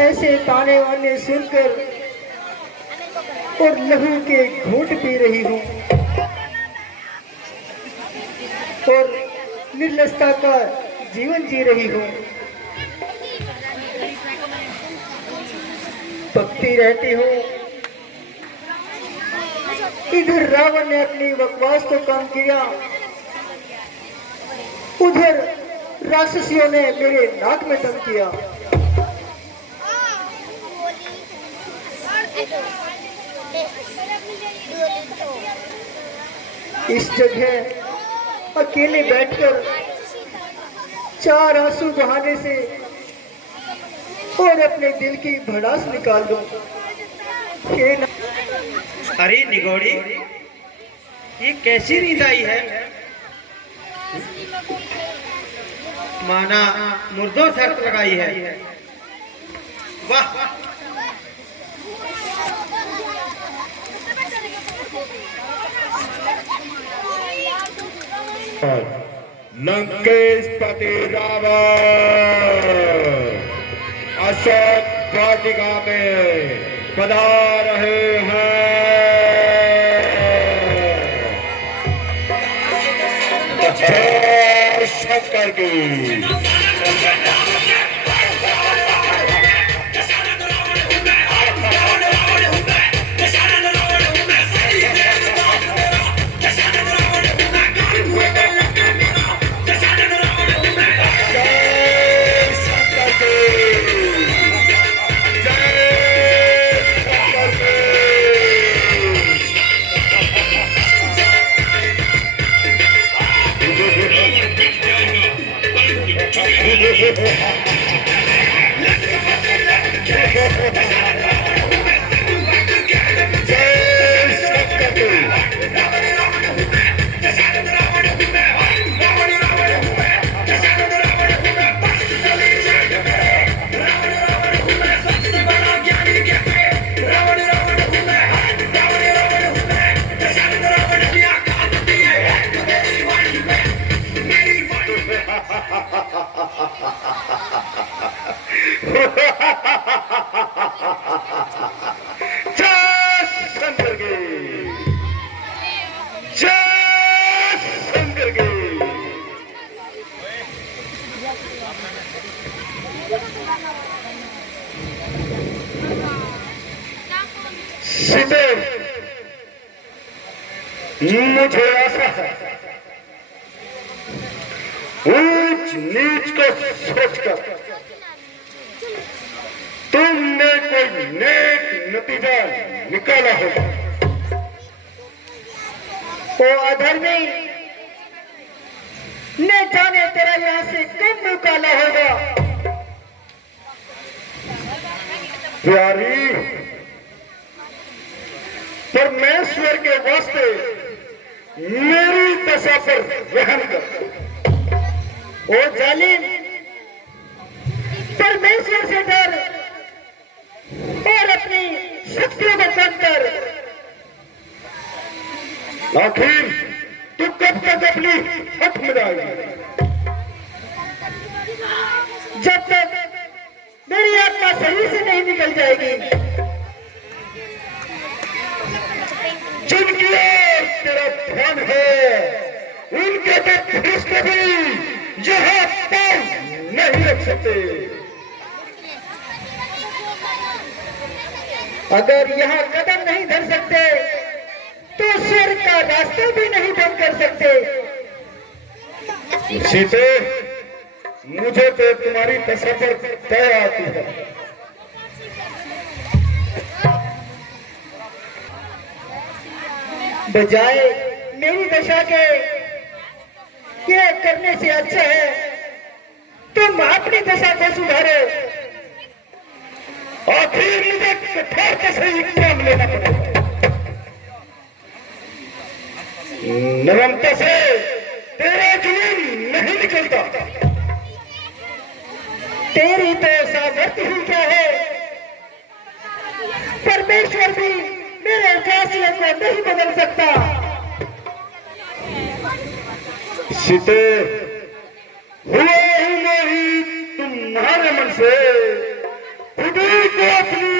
ऐसे ताने वाने सुनकर और लहू के घूंट पी रही हूँ और निर्लसता का जीवन जी रही हूँ। भक्ति रहती हूँ, इधर रावण ने अपनी बकवास को काम किया, उधर राक्षसियों ने मेरे नाक में दम किया। इस जगह अकेले बैठकर चार आंसू बहाने से और अपने दिल की भड़ास निकाल दूं। अरे निगोड़ी, ये कैसी नींद आई है? माना मुर्दों शर्त लगाई है। वाह, लंकेश पति रावण अशोक वाटिका में पधार रहे हैं। जय शंकर की। मुझे ऐसा है, ऊंच नीच को सोचकर तुमने कोई नेक नतीजा निकाला होगा। ओ अधर्मी, न जाने तेरा यहाँ से कब निकाला होगा। प्यारी, परमेश्वर के वास्ते मेरी दशा पर रहम कर। ओ जालिम, परमेश्वर से डर और अपनी शक्तियों को कम कर। आखिर तू कब तक अपनी हक में रहेगी? जब तक मेरी आत्मा शरीर से नहीं निकल जाएगी। जिनकी ओर तेरा ध्यान है, उनके तक भ्रष्ट भी यहाँ पाँव नहीं रख सकते। अगर यहाँ कदम नहीं धर सकते तो स्वर्ग का रास्ता भी नहीं बंद कर सकते। सीते, मुझे तो तुम्हारी दशा पर दया आती है। बजाय मेरी दशा के यह करने से अच्छा है तुम अपनी दशा को सुधारो। आखिर मुझे कठोरता से इल्जाम लेना पड़ेगा। नरमता से तेरा जुनून नहीं निकलता। तेरी तो सामर्थ्य ही क्या है। परमेश्वर भी मेरे फैसले को नहीं बदल सकता। सीते, हुआ ही नहीं दामन से खुदी को अपनी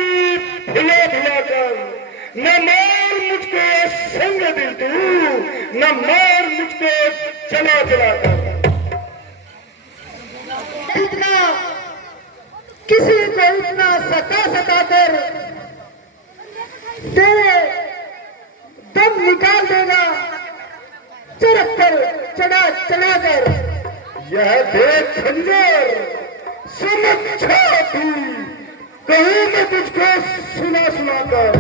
भुला भुला कर न मार मुझको संग दिल तू, न मार मुझको चला चला कर। इतना किसी को इतना सता सता कर तेरे दम निकाल देगा, चरख पर चढ़ा चढ़ा कर। यह देख खंजर समझ छाती कहूँ मैं तुझको सुना सुना कर,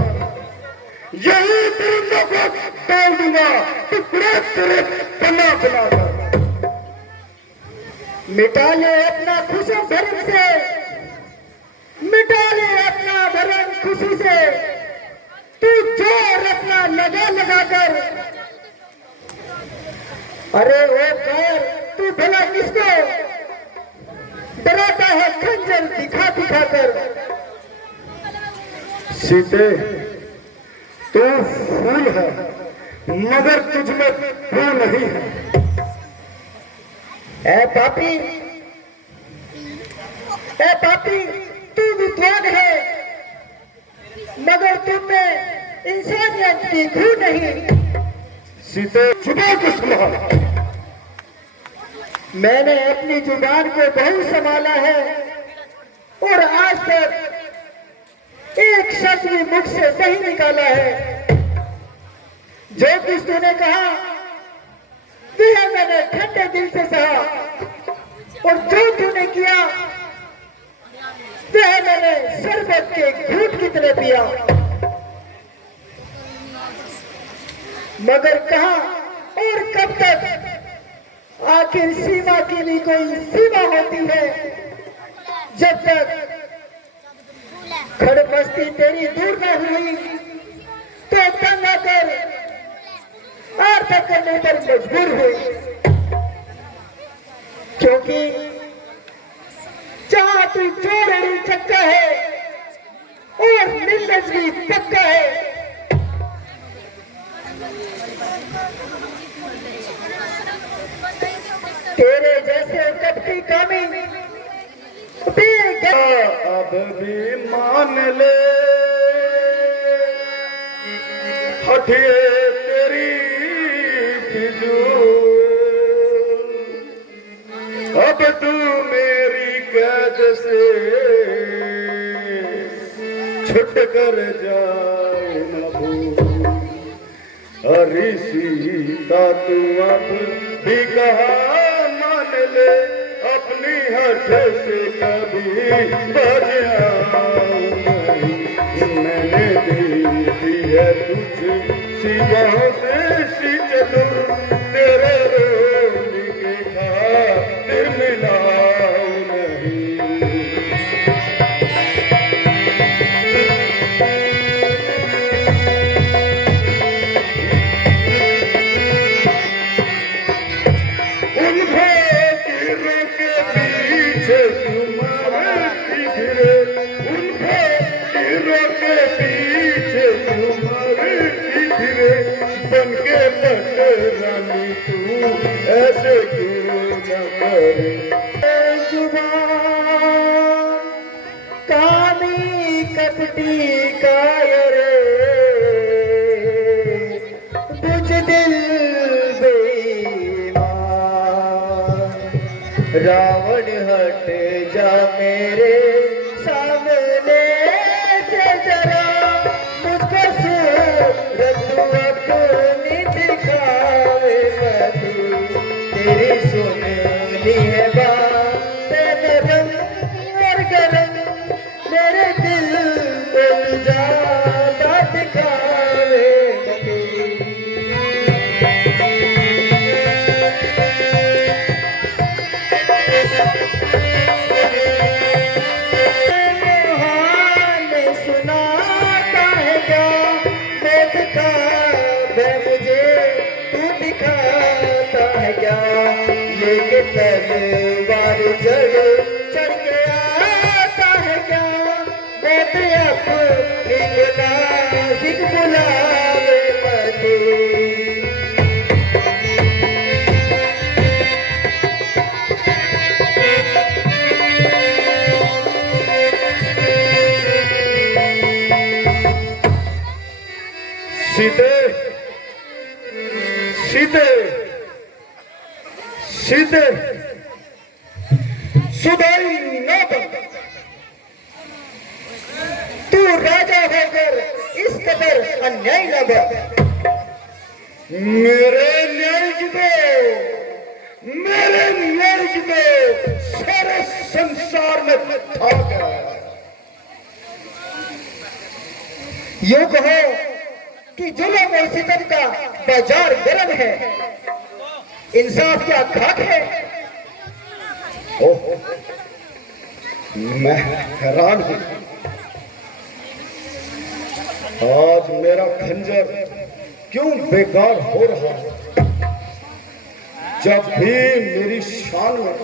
यही परिंदों को डाल दूंगा टुकड़े तेरे बना बना कर। मिटा ले अपना खुशी भरम से, मिटा ले अपना भरम खुशी से, तू जोर अपना लगा लगा कर। अरे वो कर तू भला किसको डराता है खंजर दिखा दिखा कर। सीते तू फूल है मगर तुझ में फूल नहीं है। ए पापी तू विद्वान है मगर तुम में इंसानियत दिखू नहीं। सीते जुबान को संभाल। मैंने अपनी जुबान को बहुत संभाला है और आज तक एक शब्द भी मुख से नहीं निकाला है। जो कुछ तूने कहा वह मैंने ठंडे दिल से सहा, और जो तूने किया वह मैंने शरबत के घूंट की तरह पिया। मगर कहाँ और कब तक? आखिर सीमा की भी कोई सीमा होती है। जब तक खड़पस्ती तेरी दूर न हुई तो तंग आकर आर्थिक करने पर मजबूर हुई, क्योंकि जहां तू चोर और चक्का है और मिलत भी पक्का है। तेरे जैसे कपटी कामी अब भी मान ले हटिए तेरी फिजूल, अब तू मेरी कैद से छुट कर जाए न भूल। अरे सीता तू अब भी कहा मान ले अपनी हट से कभी बच नहीं। मैंने देखी है तुझ सी बहुत सी चतुर, तेरे रोने के खातिर मिलाऊं नहीं। बनके पटरानी तू ऐसे क्यों न करे। जुबान कामी कपटी कायरे बुझ दिल बेईमान। रावण हट जा मेरे सामने से जरा, मुझको सूरत अपनी दिखाए मधु। तेरी सुन ली है बात नरम और गरम, मेरे दिल को ज्यादा दिखाए मधु। सीते सीते सीते सुदाई न बन। तू राजा होकर इस कदर अन्याय न कर। मेरे न्याय की तो सारे संसार में था क्या। यूं कहो कि जुल्म और सितम का बाजार गर्म है, इंसाफ क्या खाक है। ओह, मैं हैरान हूं। आज मेरा खंजर क्यों बेकार हो रहा है। जब भी मेरी शान में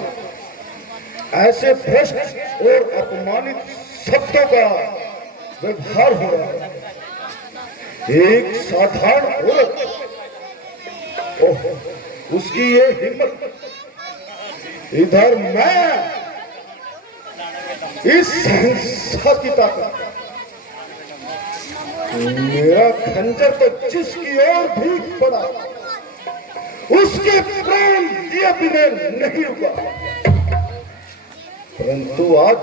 ऐसे भ्रष्ट और अपमानित शब्दों का व्यवहार हो रहा है। एक साधारण औरत, ओह, उसकी ये हिम्मत। इधर मैं इस हिंसा की ताकत। मेरा खंजर तो जिसकी ओर भी पड़ा उसके प्राण दिए बिना नहीं रुका। परंतु आज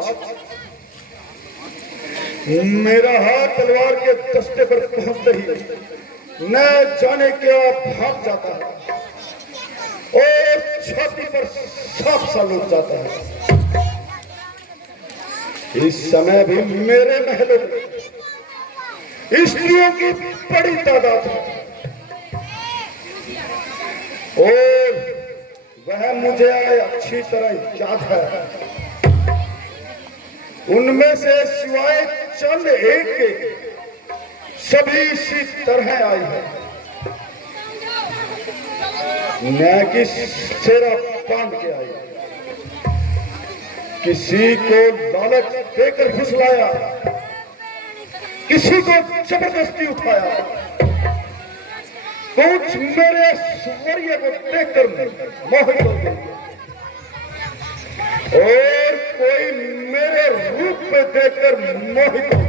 मेरा हाथ तलवार के दस्ते पर पहुंचते ही न जाने क्या भाग जाता है और छाती पर सांप सा लुट जाता है। इस समय भी मेरे महलों में स्त्रियों की बड़ी तादाद है और वह मुझे अच्छी तरह याद है। उनमें से सिवाय चंद एक के सभी इसी तरह आई है। न कि सेरा बांध के आई, किसी को लालच देकर फुसलाया, किसी को जबरदस्ती उठाया, कुछ मेरे सुवर्य को देखकर मोहित हो गई और कोई मेरे रूप में देखकर मोहित हो गया।